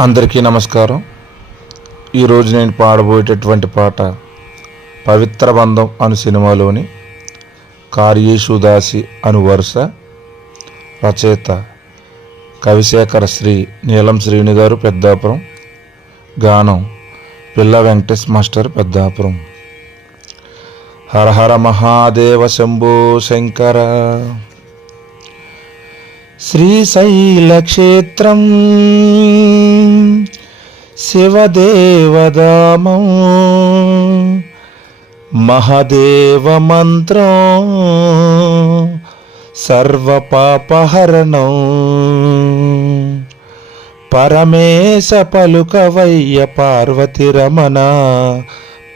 అందరికీ నమస్కారం. ఈరోజు నేను పాడబోయేటటువంటి పాట పవిత్ర బంధం అను సినిమాలోని కార్యేషుదాసి అను వరుస రచయిత కవిశేఖర శ్రీ నీలం శ్రీని గారు పెద్దాపురం గానం పిల్ల వెంకటేష్ మాస్టర్ పెద్దాపురం. హర హర మహాదేవ శంభో శంకర. శ్రీశైలక్షేత్రం. శివదేవదామం మహదేవమంత్రం. సర్వపాపహరణం. పరమేశ పలుకవయ్య పార్వతిరమణ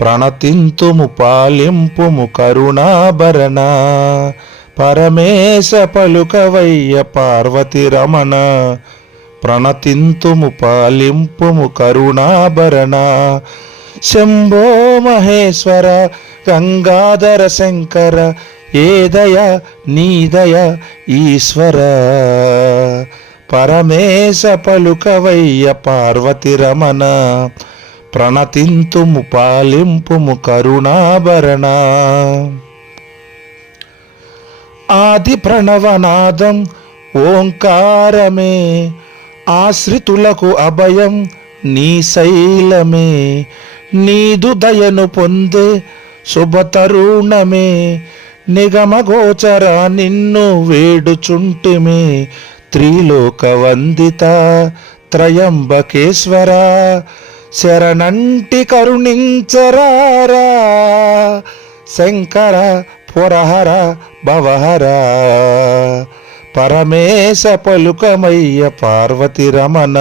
ప్రణతింతుము పాలింపుము కరుణాభరణ. పరమేశ పలుకవయ్య పార్వతిరమణ ప్రణతింతుము పాలింపుము కరుణాభరణ. శంభో మహేశ్వర గంగాధర శంకర ఏదయ నీదయ ఈశ్వర. పరమేశ పలుకవయ్య పార్వతి రమణ ప్రణతింతుము పాలింపుము కరుణాభరణ. ఆది ప్రణవనాదం ఓంకారమే. ఆశ్రితులకు అభయం నీ శైలమే. నీదు దయను పొందే శుభతరుణమే. నిగమగోచర నిన్ను వేడుచుంటిమే. త్రిలోక వందిత త్రయంబకేశ్వర శరణంటి కరుణించరారా. శంకర పొరహర భవహర పరమేశ పలుకమయ్య పార్వతి రమణ.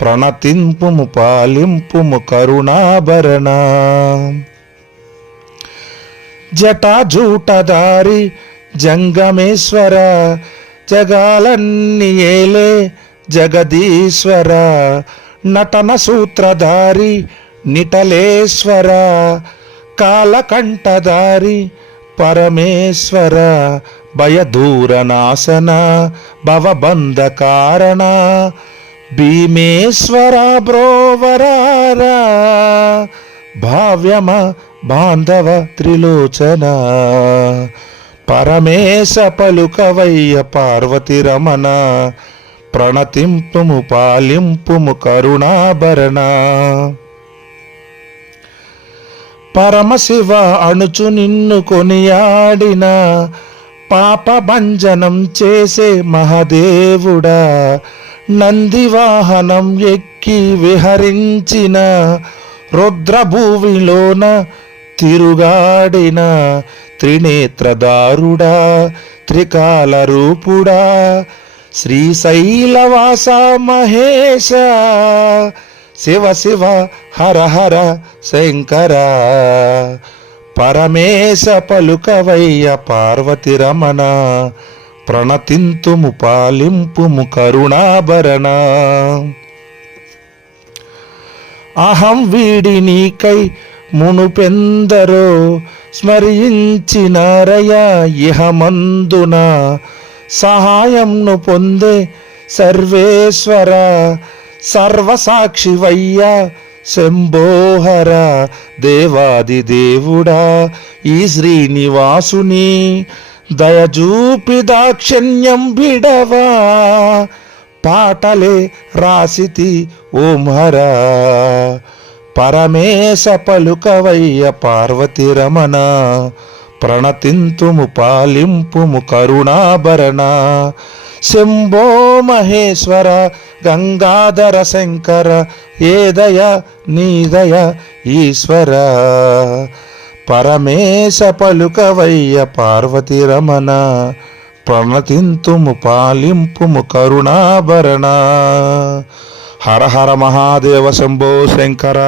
ప్రణతింపుము పాలింపుము కరుణాభరణ. జటాజూటదారి జంగమేశ్వర. జగాలన్నీ ఏలే జగదీశ్వర. నటన సూత్రధారి నిటలేశ్వర. కాలకంఠధారి పరమేశ్వర భయదూరనాశన భవబంధ కారణ భీమేశ్వర బ్రోవరార భావ్యమ బాంధవ త్రిలోచన. పరమేశ పలుకవయ్య పార్వతి రమణ ప్రణతింపుము పాలింపుము కరుణాభరణ. పరమశివ అణుచు నిన్ను కొనియాడిన పాప భంజనం చేసే మహదేవుడా నందివాహనం ఎక్కి విహరించిన రుద్రభూమిలోన తిరుగాడిన త్రినేత్రదారుడా త్రికాల రూపుడా శ్రీశైలవాస మహేశ శివ శివ హర హర శంకర. పరమేశ పలుకవయ్య పార్వతి రమణ ప్రణతింతుము పాలింపుము కరుణాభరణ. అహం వీడి నీకై మునుపెందరో స్మరించినారయ ఇహమందున సహాయంను పొందే సర్వేశ్వర సర్వసాక్షివయ్యా శంభోహర దేవాది దేవుడా ఈ శ్రీనివాసుని దయజూపి దాక్షణ్యం బిడవా పాటలే రాసితి ఓం హర పరమేశ పలుకవయ్య పార్వతి రమణ ప్రణతింతుము పాలింపుము కరుణాభరణ. శంభో మహేశ్వర గంగాధర శంకర ఏదయ నీదయ ఈశ్వర. పరమేశ పలుకవయ్య పార్వతి రమణ ప్రణతింతుము పాలింపుము కరుణాభరణ. హర హర మహాదేవ శంభో శంకర.